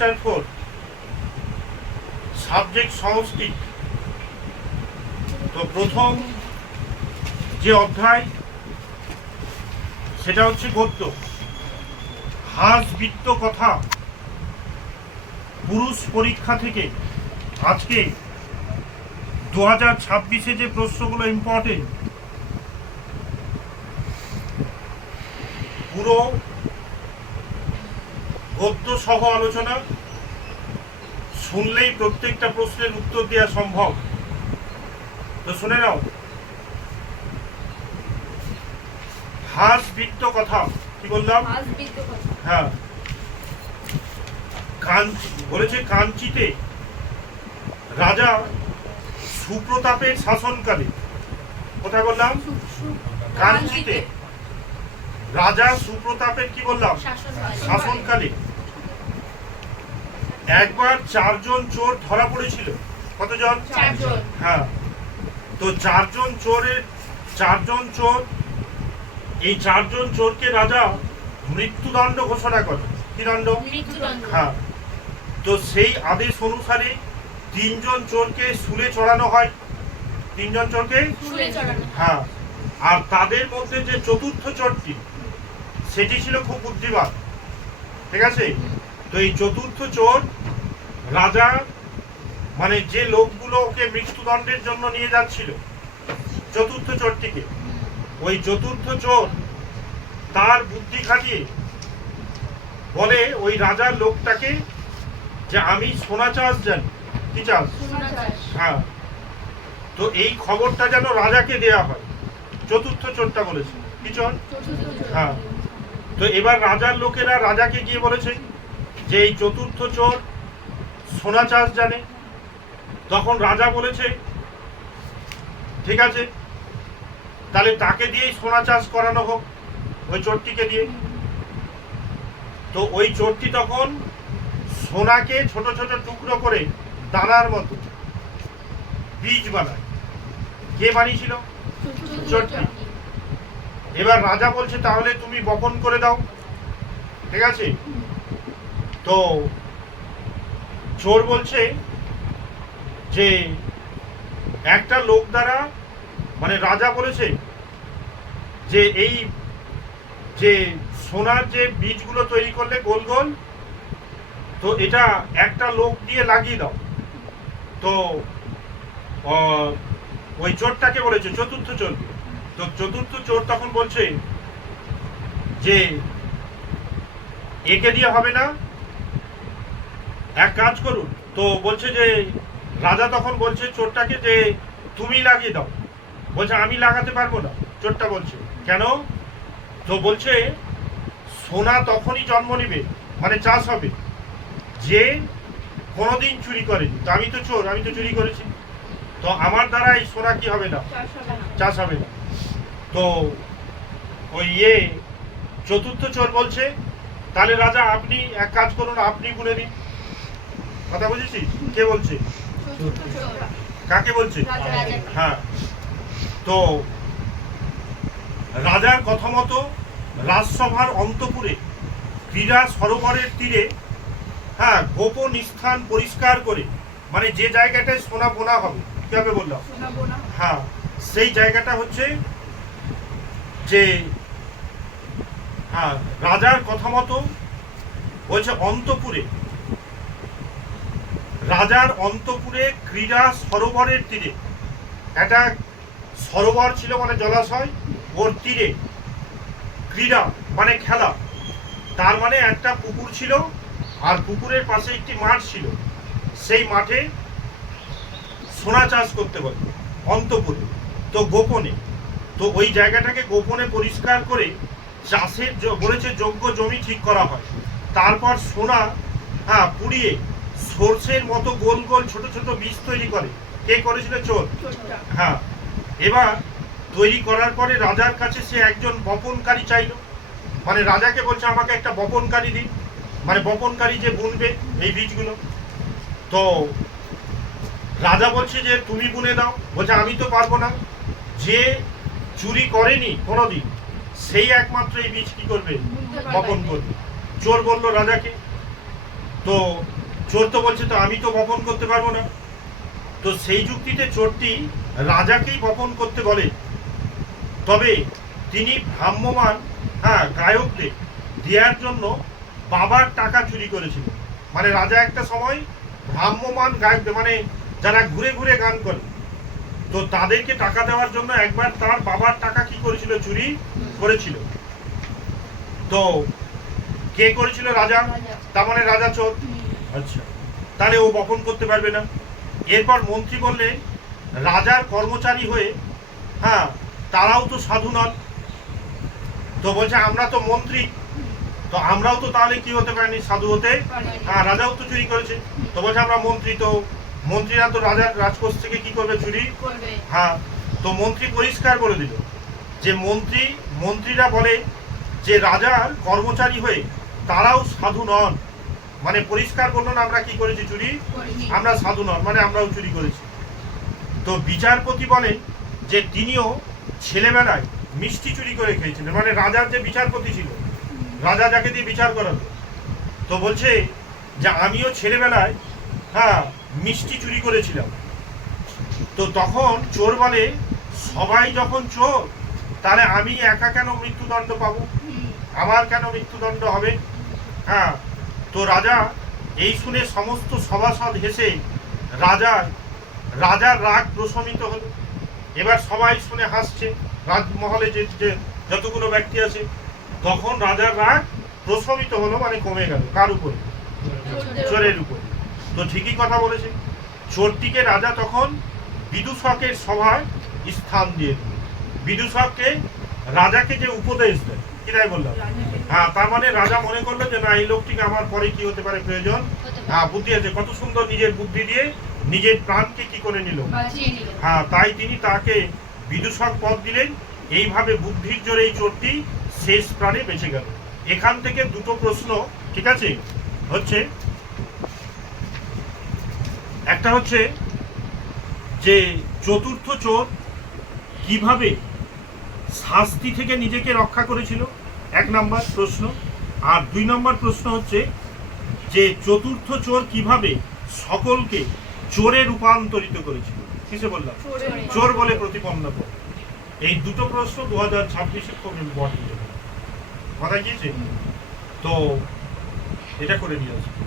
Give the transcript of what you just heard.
Semester four subject সংস্কৃত তো প্রথম যে অধ্যায়, সেটা হচ্ছে গদ্য। হাস বৃত্ত কথা। পুরুষ পরীক্ষা থেকে আজকে দু হাজার ছাব্বিশে যে প্রশ্নগুলো ইম্পর্টেন্ট পুরো গদ্য সহ আলোচনা শুনলেই প্রত্যেকটা প্রশ্নের উত্তর দেওয়া সম্ভব। তো শুনে নাও। হাস বৃত্ত কথা কি বললাম? হ্যাঁ। কাঞ্চি বলেছে কাঞ্চিতে রাজা সুপ্রতাপের শাসনকালে কোথায় বললাম? কাঞ্চিতে। রাজা সুপ্রতাপের কি বললাম? শাসন শাসনকালে। একবার চারজন চোর ধরা পড়েছিল। কতজন? চারজন। হ্যাঁ। তো চারজন চোরের চারজন চোর এই চারজন চোরকে রাজা মৃত্যুদণ্ড ঘোষণা করে। কি দণ্ড? হ্যাঁ। তো সেই আদেশ অনুসারে তিনজন চোরকে শুলে চড়ানো হয়। তিনজন চোরকে? হ্যাঁ। আর তাদের মধ্যে যে চতুর্থ চোরটি সেটি ছিল খুব বুদ্ধিমান। ঠিক আছে? তো এই চতুর্থ চোর রাজা মানে যে লোকগুলো ওকে মৃত্যুদণ্ডের জন্য নিয়ে যাচ্ছিল চতুর্থ চোরটিকে ওই চতুর্থ চোর তার বুদ্ধি খাটিয়ে বলে ওই রাজার লোকটাকে যে আমি সোনা চাষ জানি। কি চাষ? হ্যাঁ। তো এই খবরটা যেন রাজাকে দেয়া হয়। চতুর্থ চোরটা বলেছে। কি চোর? চোর। হ্যাঁ। তো এবার রাজার লোকেরা রাজাকে গিয়ে বলেছে যে এই চতুর্থ চোর সোনা চাষ জানে তখন রাজা বলেছে, ঠিক আছে, তাহলে তাকে দিয়েই সোনা চাষ করানো হোক, ওই চোরটিকে দিয়ে তো ওই চোরটি তখন সোনাকে ছোট ছোট টুকরো করে দানার মতো বীজ বানায় কে বানিয়েছিল। চোরটি। এবার রাজা বলছে, তাহলে তুমি বপন করে দাও ঠিক আছে তো চোর বলছে যে একটা লোক দ্বারা মানে রাজা বলেছে যে এই, যে সোনার যে বীজগুলো তৈরি করলে গোল গোল, তো এটা একটা লোক দিয়ে লাগিয়ে দাও। তো ওই চোরটাকে বলেছে, চতুর্থ চোর। তো চতুর্থ চোর তখন বলছে যে একে দিয়ে হবে না এক কাজ করুন তো বলছে যে রাজা তখন বলছে চোরটাকে যে তুমি লাগিয়ে দাও। বলছে আমি লাগাতে পারব না চোরটা বলছে। কেন? তো বলছে সোনা তখনই জন্ম নেবে মানে চাষ হবে যে কোনোদিন চুরি করেনি। তো আমি তো চোর আমি তো চুরি করেছি। তো আমার দ্বারা এই সোনা কি হবে না? চাষ হবে না। চাষ হবে না। তো ওই ইয়ে চতুর্থ চোর বলছে তাহলে রাজা আপনি এক কাজ করুন আপনি বলে দিন কথা বুঝেছিস? কে বলছে? কাকে বলছে। হ্যাঁ। তো রাজার কথা মতো রাজসভার অন্তপুরে ক্রীড়া সরোবরের তীরে হ্যাঁ গোপন স্থান পরিষ্কার করে মানে যে জায়গাটায় সোনা বোনা হবে কীভাবে বললাম? হ্যাঁ সেই জায়গাটা হচ্ছে যে হ্যাঁ রাজার কথা মতো বলছে অন্তপুরে রাজার অন্তপুরে ক্রীড়া সরোবরের তীরে। একটা সরোবর ছিল মানে জলাশয়, ওর তীরে ক্রীড়া মানে খেলা। তার মানে একটা পুকুর ছিল আর পুকুরের পাশে একটি মাঠ ছিল। সেই মাঠে সোনা চাষ করতে বলে অন্তপুরে, তো গোপনে। তো ওই জায়গাটাকে গোপনে পরিষ্কার করে চাষের বলেছে যোগ্য জমি ঠিক করা হয়। তারপর সোনা হ্যাঁ পুড়িয়ে সর্ষের মতো গোল গোল ছোট ছোট বীজ তৈরি করে। কে করেছিল চোর? হ্যাঁ। এবার তৈরি করার পরে রাজার কাছে সে একজন বপনকারী চাইলো। মানে রাজাকে বলছে আমাকে একটা বপনকারী দিন। মানে বপনকারী যে বুনবে এই বীজগুলো। তো রাজা বলছে যে তুমি বুনে দাও। বলছে আমি তো পারব না। যে চুরি করেনি কোনোদিন সেই একমাত্র এই বীজ কি করবে? বপন করবে। চোর বলল রাজাকে তো চোর তো বলছে, তো আমি তো বপন করতে পারব না। তো সেই যুক্তিতে চোরটি রাজাকেই বপন করতে বলে। তবে তিনি ভ্রাম্যমান হ্যাঁ গায়কদের দেওয়ার জন্য বাবার টাকা চুরি করেছিল। মানে রাজা একটা সময় ভ্রাম্যমান গায়ক মানে যারা ঘুরে ঘুরে গান করে, তো তাদেরকে টাকা দেওয়ার জন্য একবার তার বাবার টাকা কি করেছিল? চুরি করেছিল। তো কে করেছিল রাজা। তার মানে রাজা চোর। আচ্ছা। তাহলে ও বপন করতে পারবে না। এরপর মন্ত্রী বললেন রাজার কর্মচারী হয়ে হ্যাঁ তারাও তো সাধু নন। তো বলছে আমরা তো মন্ত্রী। তো আমরাও তো তাহলে কি হতে পারিনি সাধু হতে? হ্যাঁ রাজাও তো চুরি করেছে। তো বলছে আমরা মন্ত্রী। তো মন্ত্রীরা তো রাজার রাজকোষ থেকে কি করবে চুরি? হ্যাঁ তো মন্ত্রী পরিষ্কার বলে দিল যে মন্ত্রী মন্ত্রীরা বলে যে রাজার কর্মচারী হয়ে তারাও সাধু নন। মানে পরিষ্কার বলল না আমরা কি করেছি চুরি? আমরা সাধু নন মানে আমরাও চুরি করেছি। তো বিচারপতি বলেন যে তিনিও ছেলেবেলায় মিষ্টি চুরি করে খেয়েছিলেন। মানে রাজার যে বিচারপতি ছিল রাজা যাকে দিয়ে বিচার করাতো তো বলছে যে আমিও ছেলেবেলায় হ্যাঁ মিষ্টি চুরি করেছিলাম। তো তখন চোর বলে সবাই যখন চোর তাহলে আমি একা কেন মৃত্যুদণ্ড পাবো? আমার কেন মৃত্যুদণ্ড হবে? হ্যাঁ তো রাজা, এই শুনে সমস্ত সভাসদ হেসে রাজার রাজার রাগ প্রশমিত হল। এবার সবাই শুনে হাসছে, রাজমহলে যে যতগুলো ব্যক্তি আছে, তখন রাজার রাগ প্রশমিত হলো মানে কমে গেল। কার উপরে? চোরের উপরে। তো ঠিকই কথা বলেছে। চোরটিকে রাজা তখন বিদূষকের সভায় স্থান দিয়ে দিল। বিদূষককে রাজাকে যে উপদেশ দেয় কি তাই বললাম? হ্যাঁ তার মানে রাজা মনে করল যে না এই লোকটিকে আমার পরে কি হতে পারে প্রয়োজন? হ্যাঁ বুদ্ধি আছে। কত সুন্দর নিজের বুদ্ধি দিয়ে নিজের প্রাণকে কি করে নিল। হ্যাঁ তাই তিনি তাকে বিদূষক পদ দিলেন। এইভাবে বুদ্ধির জোরে এই চোরটি শেষ প্রাণে বেঁচে গেল। এখান থেকে দুটো প্রশ্ন ঠিক আছে? হচ্ছে একটা হচ্ছে যে চতুর্থ চোর কীভাবে শাস্তি থেকে নিজেকে রক্ষা করেছিল? এক নম্বর প্রশ্ন। আর দুই নম্বর প্রশ্ন হচ্ছে যে চতুর্থ চোর কীভাবে সকলকে চোরে রূপান্তরিত করেছিল? কিসে বললাম? চোর বলে প্রতিপন্ন করে। এই দুটো প্রশ্ন দু হাজার ছাব্বিশে খুব ইম্পর্টেন্ট কথা গিয়েছে তো এটা করে নিয়ে আসবে